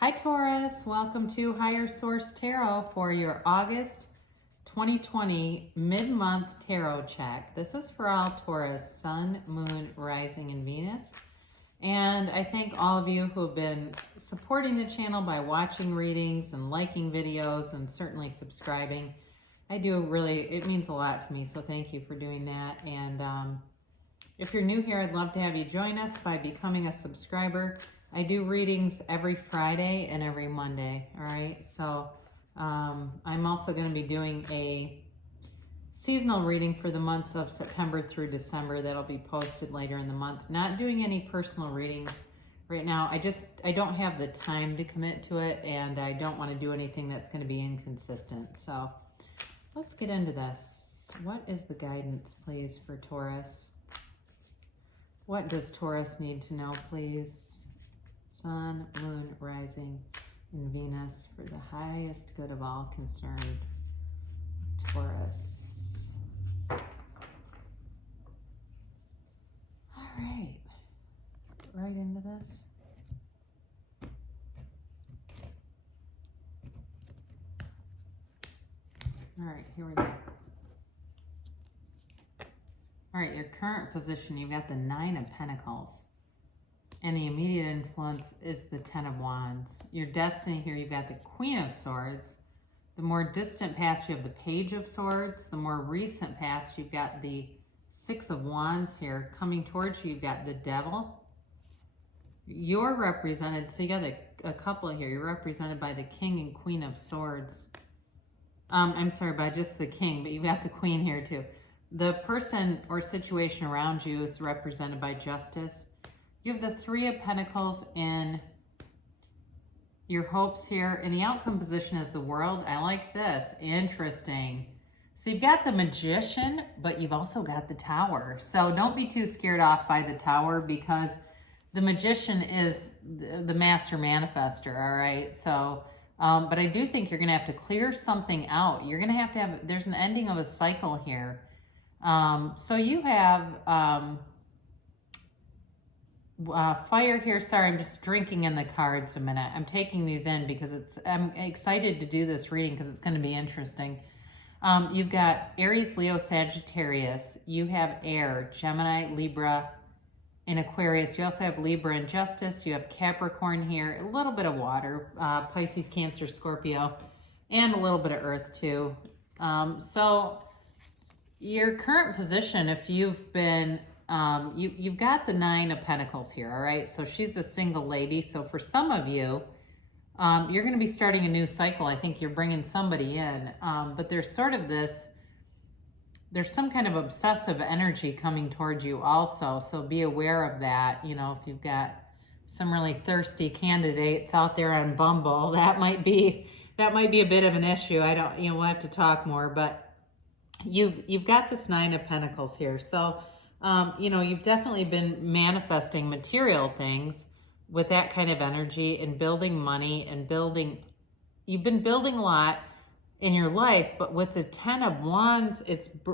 Hi Taurus, welcome to Higher Source Tarot for your August 2020 mid-month tarot check. This is for all Taurus, Sun, Moon, Rising, and Venus. And I thank all of you who have been supporting the channel by watching readings and liking videos and certainly subscribing. It means a lot to me, so thank you for doing that. And if you're new here, I'd love to have you join us by becoming a subscriber. I do readings every Friday and every Monday, all right? So I'm also going to be doing a seasonal reading for the months of September through December that'll be posted later in the month. Not doing any personal readings right now. I don't have the time to commit to it, and I don't want to do anything that's going to be inconsistent. So let's get into this. What is the guidance, please, for Taurus? What does Taurus need to know, please? Sun, Moon, Rising, and Venus for the highest good of all concerned. Taurus. All right. Get right into this. All right, here we go. All right, your current position, you've got the Nine of Pentacles. And the immediate influence is the Ten of Wands. Your destiny here, you've got the Queen of Swords. The more distant past, you have the Page of Swords. The more recent past, you've got the Six of Wands here. Coming towards you, you've got the Devil. You're represented, so you got a couple here. You're represented by the King and Queen of Swords. I'm sorry, by just the King, but you've got the Queen here too. The person or situation around you is represented by Justice. You have the Three of Pentacles in your hopes here. And the outcome position is the World. I like this. Interesting. So you've got the Magician, but you've also got the Tower. So don't be too scared off by the Tower, because the Magician is the master manifester, all right? So, but I do think you're going to have to clear something out. You're going to have, there's an ending of a cycle here. So you have... fire here. Sorry, I'm just drinking in the cards a minute. I'm taking these in because I'm excited to do this reading because it's going to be interesting. You've got Aries, Leo, Sagittarius. You have air, Gemini, Libra, and Aquarius. You also have Libra and Justice. You have Capricorn here, a little bit of water, Pisces, Cancer, Scorpio, and a little bit of earth too. So your current position, if you've been you've got the Nine of Pentacles here, all right? So she's a single lady. So for some of you, you're going to be starting a new cycle. I think you're bringing somebody in. But there's sort of there's some kind of obsessive energy coming towards you also. So be aware of that. You know, if you've got some really thirsty candidates out there on Bumble, that might be a bit of an issue. We'll have to talk more, but you've got this Nine of Pentacles here. So you've definitely been manifesting material things with that kind of energy and building money and you've been building a lot in your life, but with the Ten of Wands,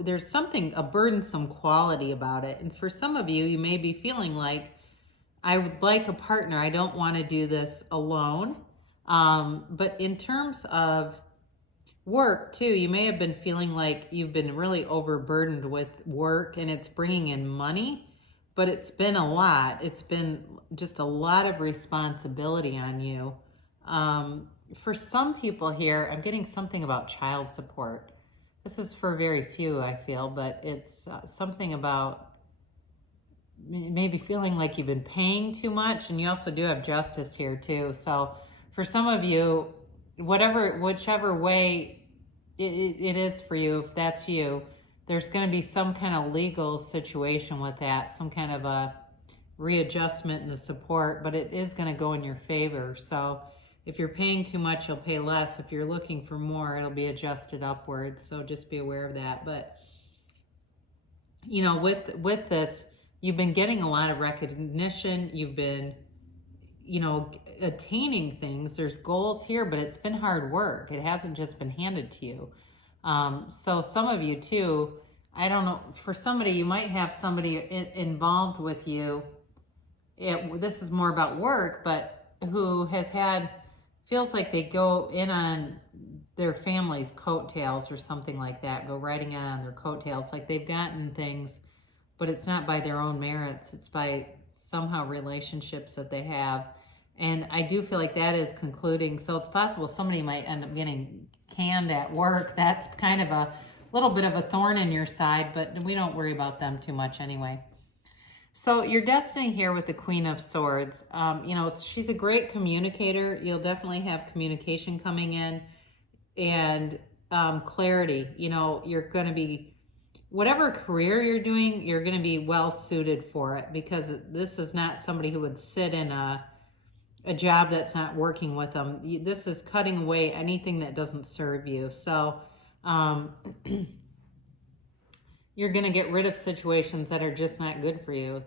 there's a burdensome quality about it. And for some of you, you may be feeling like, I would like a partner. I don't want to do this alone. But in terms of work too, you may have been feeling like you've been really overburdened with work and it's bringing in money, but it's been a lot. It's been just a lot of responsibility on you. For some people here, I'm getting something about child support. This is for very few, I feel, but it's something about maybe feeling like you've been paying too much, and you also do have Justice here too. So for some of you, whichever way it is for you, if that's you, there's going to be some kind of legal situation with that, some kind of a readjustment in the support, but it is going to go in your favor. So if you're paying too much, you'll pay less. If you're looking for more, it'll be adjusted upwards. So just be aware of that. But, with this, you've been getting a lot of recognition. You've been attaining things. There's goals here, but it's been hard work. It hasn't just been handed to you. So some of you too, I don't know, for somebody, you might have somebody involved with you. This is more about work, but who has had feels like they go in on their family's coattails or something like that, go riding in on their coattails, like they've gotten things, but it's not by their own merits, it's by somehow relationships that they have. And I do feel like that is concluding. So it's possible somebody might end up getting canned at work. That's kind of a little bit of a thorn in your side, but we don't worry about them too much anyway. So your destiny here with the Queen of Swords, she's a great communicator. You'll definitely have communication coming in, and clarity. You're going to be, whatever career you're doing, you're going to be well suited for it, because this is not somebody who would sit in a job that's not working with them. This is cutting away anything that doesn't serve you. So you're going to get rid of situations that are just not good for you.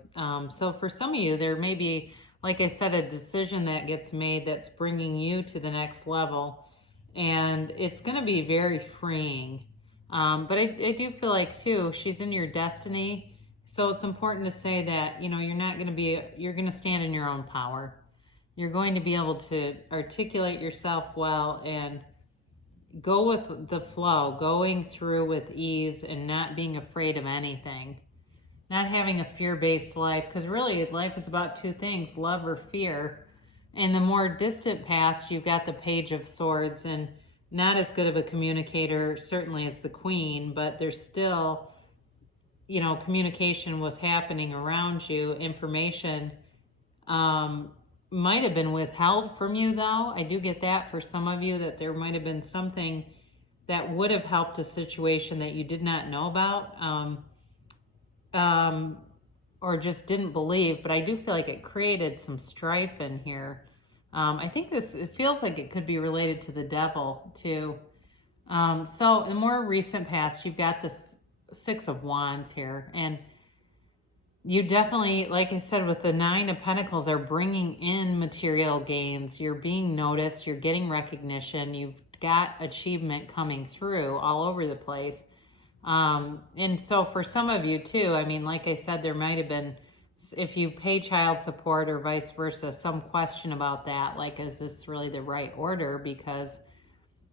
So for some of you, there may be, like I said, a decision that gets made that's bringing you to the next level, and it's going to be very freeing. But I do feel like, too, she's in your destiny. So it's important to say that, you're going to stand in your own power. You're going to be able to articulate yourself well and go with the flow, going through with ease and not being afraid of anything. Not having a fear-based life, because really life is about two things, love or fear. In the more distant past, you've got the Page of Swords, and not as good of a communicator, certainly, as the Queen, but there's still, communication was happening around you. Information might have been withheld from you, though. I do get that for some of you, that there might have been something that would have helped a situation that you did not know about, or just didn't believe. But I do feel like it created some strife in here. I think it feels like it could be related to the devil, too. So in the more recent past, you've got this Six of Wands here, and you definitely, like I said, with the Nine of Pentacles, are bringing in material gains. You're being noticed. You're getting recognition. You've got achievement coming through all over the place. And so for some of you, too, like I said, there might have been, if you pay child support or vice versa, some question about that. Like, is this really the right order? Because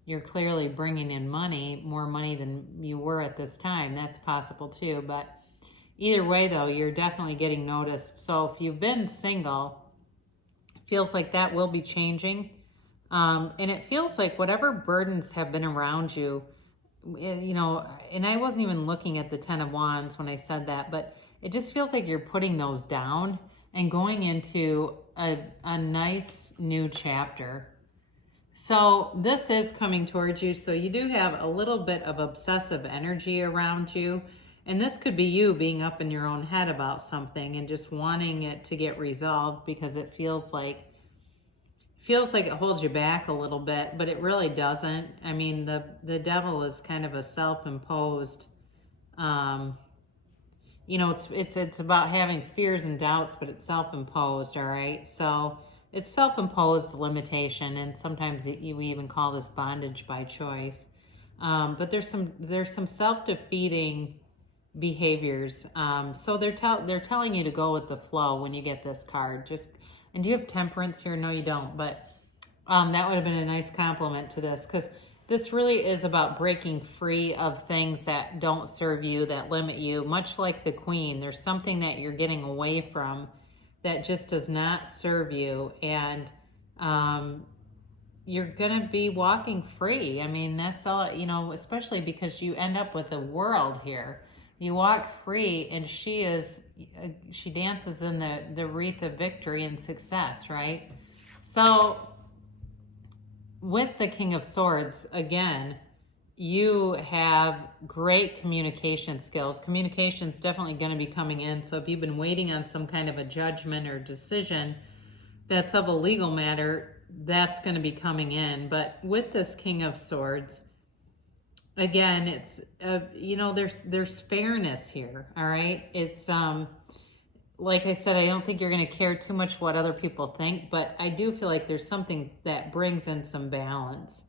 you're clearly bringing in money, more money than you were at this time. That's possible, too. But either way, though, you're definitely getting noticed. So if you've been single, it feels like that will be changing. And it feels like whatever burdens have been around you, and I wasn't even looking at the Ten of Wands when I said that, but it just feels like you're putting those down and going into a nice new chapter. So this is coming towards you. So you do have a little bit of obsessive energy around you. And this could be you being up in your own head about something and just wanting it to get resolved, because it feels like it holds you back a little bit, but it really doesn't. The devil is kind of a self-imposed, it's about having fears and doubts, but it's self-imposed, all right? So it's self-imposed limitation, and sometimes we even call this bondage by choice. But there's some self-defeating behaviors. So they're telling you to go with the flow when you get this card. And do you have Temperance here? No, you don't. But that would have been a nice compliment to this, because this really is about breaking free of things that don't serve you, that limit you. Much like the Queen, there's something that you're getting away from that just does not serve you, and you're gonna be walking free. That's all, especially because you end up with a world here. You walk free, and she dances in the wreath of victory and success, right? So with the King of Swords, again, you have great communication skills. Communication's definitely going to be coming in. So if you've been waiting on some kind of a judgment or decision that's of a legal matter, that's going to be coming in. But with this King of Swords, again, it's, there's fairness here, all right? It's, like I said, I don't think you're going to care too much what other people think, but I do feel like there's something that brings in some balance.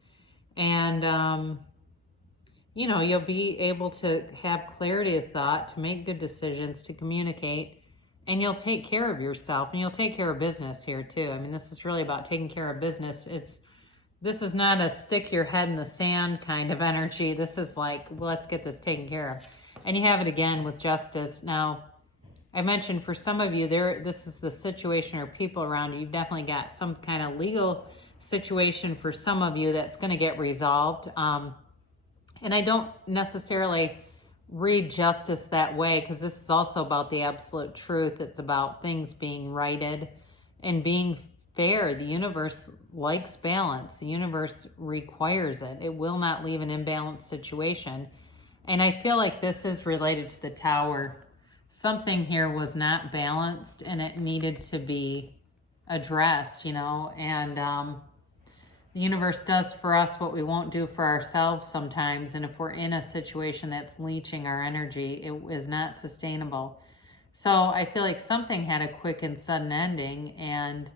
And, you'll be able to have clarity of thought, to make good decisions, to communicate, and you'll take care of yourself, and you'll take care of business here too. This is really about taking care of business. This is not a stick your head in the sand kind of energy. This is like, well, let's get this taken care of. And you have it again with justice. Now, I mentioned for some of you, this is the situation or people around you. You've definitely got some kind of legal situation for some of you that's going to get resolved. And I don't necessarily read justice that way, because this is also about the absolute truth. It's about things being righted and being fair. The universe likes balance. The universe requires it. It will not leave an imbalanced situation. And I feel like this is related to the Tower. Something here was not balanced and it needed to be addressed, you know, and the universe does for us what we won't do for ourselves sometimes. And if we're in a situation that's leeching our energy, it is not sustainable. So I feel like something had a quick and sudden ending, and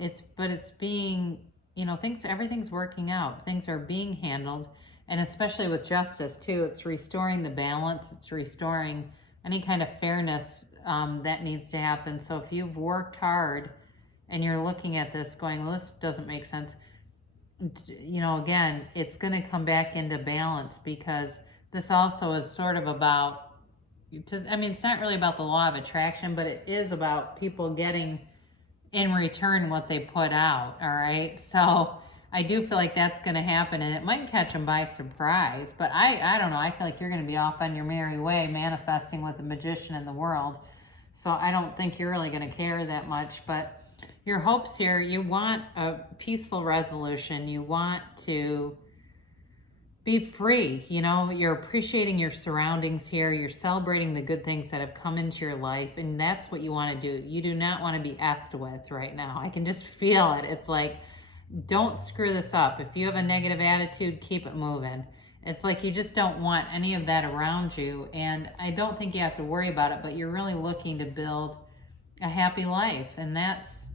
it's being, you know, everything's working out. Things are being handled, and especially with justice too, it's restoring the balance. It's restoring any kind of fairness that needs to happen. So if you've worked hard and you're looking at this going, well, this doesn't make sense, you know, again, it's going to come back into balance, because this also is sort of about, I mean, it's not really about the law of attraction, but it is about people getting in return what they put out, all right? So I do feel like that's going to happen, and it might catch them by surprise, but I don't know. I feel like you're going to be off on your merry way manifesting with the magician in the world. So I don't think you're really going to care that much, but your hopes here, you want a peaceful resolution. You want to be free. You know, you're appreciating your surroundings here. You're celebrating the good things that have come into your life, and that's what you want to do. You do not want to be effed with right now. I can just feel it. It's like, don't screw this up. If you have a negative attitude, keep it moving. It's like you just don't want any of that around you, and I don't think you have to worry about it, but you're really looking to build a happy life, and that's,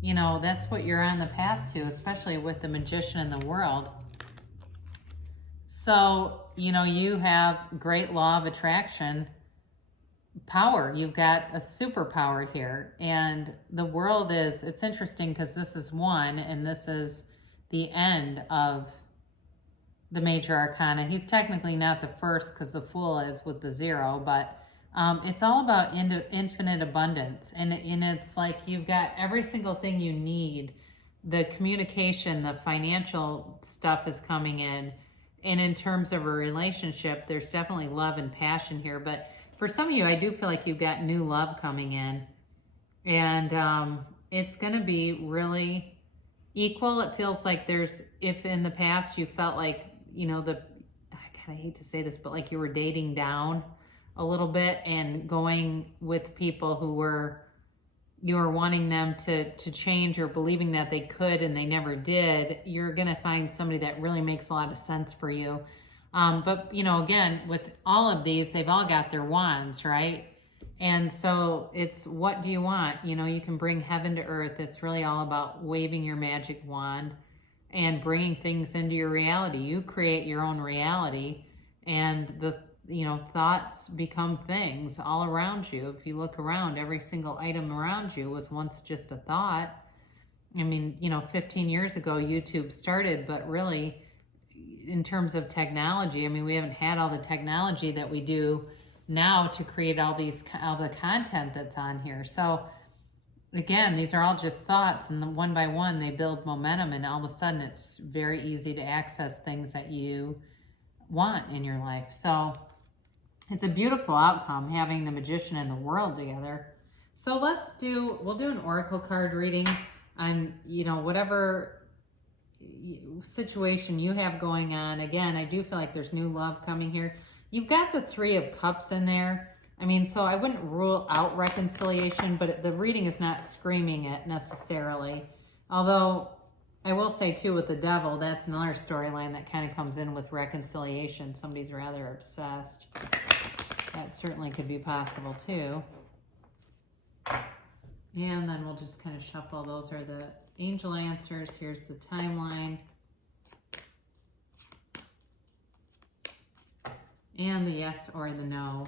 you know, that's what you're on the path to, especially with the magician in the world. So, you know, you have great law of attraction power. You've got a superpower here, and the world is, it's interesting because this is one, and this is the end of the major arcana. He's technically not the first because the Fool is with the 0, but it's all about infinite abundance, and it's like you've got every single thing you need. The communication, the financial stuff is coming in, and in terms of a relationship, there's definitely love and passion here. But for some of you, I do feel like you've got new love coming in, and it's going to be really equal. It feels like if in the past you felt like, you know, I kind of hate to say this, but like you were dating down a little bit and going with people you were wanting them to change, or believing that they could and they never did, you're going to find somebody that really makes a lot of sense for you. But, you know, again, with all of these, they've all got their wands, right? And so it's, what do you want? You know, you can bring heaven to earth. It's really all about waving your magic wand and bringing things into your reality. You create your own reality, and thoughts become things all around you. If you look around, every single item around you was once just a thought. I mean, 15 years ago, YouTube started, but really, in terms of technology, I mean, we haven't had all the technology that we do now to create all the content that's on here. So again, these are all just thoughts, and one by one, they build momentum, and all of a sudden, it's very easy to access things that you want in your life. So it's a beautiful outcome, having the magician and the world together. So we'll do an oracle card reading on, whatever situation you have going on. Again, I do feel like there's new love coming here. You've got the 3 of Cups in there. I mean, so I wouldn't rule out reconciliation, but the reading is not screaming it necessarily. Although I will say too, with the Devil, that's another storyline that kind of comes in with reconciliation. Somebody's rather obsessed. That certainly could be possible too. And then we'll just kind of shuffle. Those are the angel answers. Here's the timeline. And the yes or the no.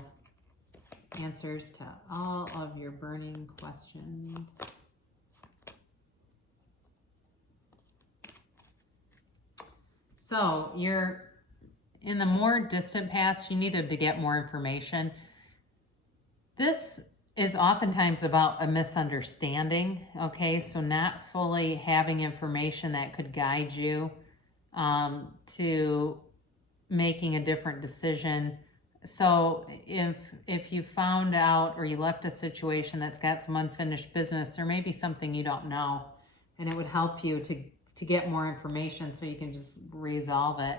Answers to all of your burning questions. So you're in the more distant past, you needed to get more information. This is oftentimes about a misunderstanding, okay? So not fully having information that could guide you to making a different decision. So if you found out or you left a situation that's got some unfinished business, there may be something you don't know, and it would help you to get more information so you can just resolve it.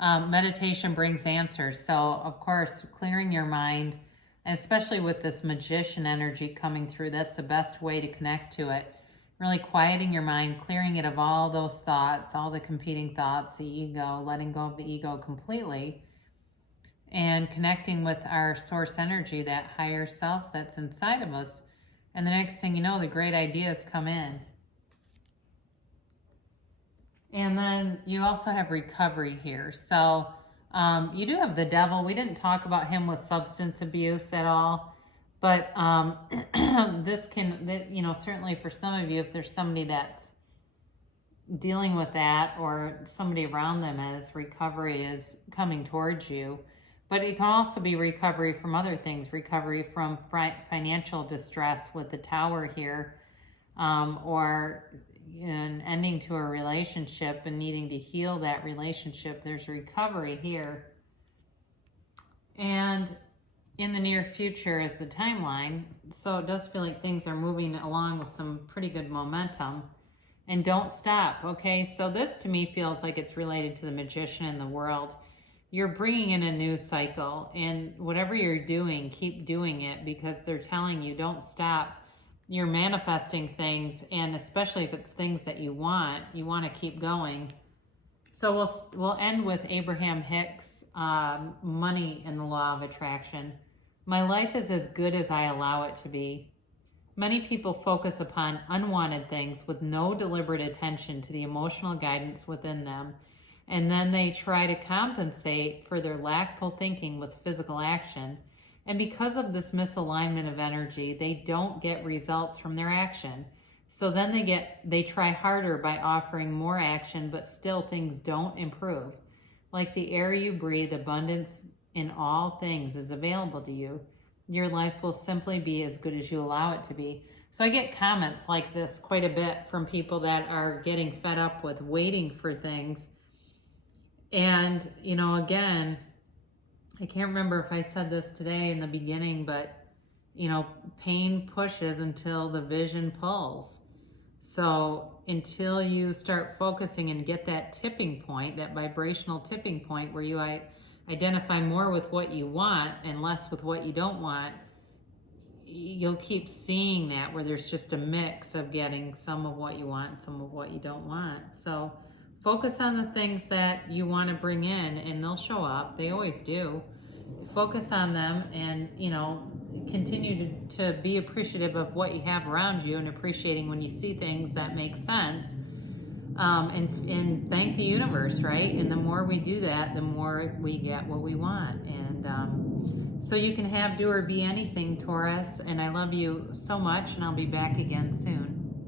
Meditation brings answers. So of course, clearing your mind, and especially with this magician energy coming through, that's the best way to connect to it. Really quieting your mind, clearing it of all those thoughts, all the competing thoughts, the ego, letting go of the ego completely, and connecting with our source energy, that higher self that's inside of us. And the next thing you know, the great ideas come in. And then you also have recovery here. So you do have the devil. We didn't talk about him with substance abuse at all. But this can, you know, certainly for some of you, if there's somebody that's dealing with that or somebody around them as recovery is coming towards you. But it can also be recovery from other things, recovery from financial distress with the Tower here, or an ending to a relationship and needing to heal that relationship. There's recovery here. And in the near future is the timeline. So it does feel like things are moving along with some pretty good momentum. And don't stop, okay? So this to me feels like it's related to the magician in the world. You're bringing in a new cycle, and whatever you're doing, keep doing it, because they're telling you don't stop. You're manifesting things, and especially if it's things that you want to keep going. So we'll end with Abraham Hicks, money and the law of attraction. My life is as good as I allow it to be. Many people focus upon unwanted things with no deliberate attention to the emotional guidance within them, and then they try to compensate for their lackful thinking with physical action. And because of this misalignment of energy, they don't get results from their action. So then they try harder by offering more action, but still things don't improve. Like the air you breathe, abundance in all things is available to you. Your life will simply be as good as you allow it to be. So I get comments like this quite a bit from people that are getting fed up with waiting for things. And, you know, again, I can't remember if I said this today in the beginning, but, you know, pain pushes until the vision pulls. So until you start focusing and get that tipping point, that vibrational tipping point where you identify more with what you want and less with what you don't want, you'll keep seeing that where there's just a mix of getting some of what you want and some of what you don't want. So focus on the things that you want to bring in, and they'll show up. They always do. Focus on them, and, you know, continue to be appreciative of what you have around you, and appreciating when you see things that make sense. And thank the universe, right? And the more we do that, the more we get what we want. And so you can have, do, or be anything, Taurus. And I love you so much, and I'll be back again soon.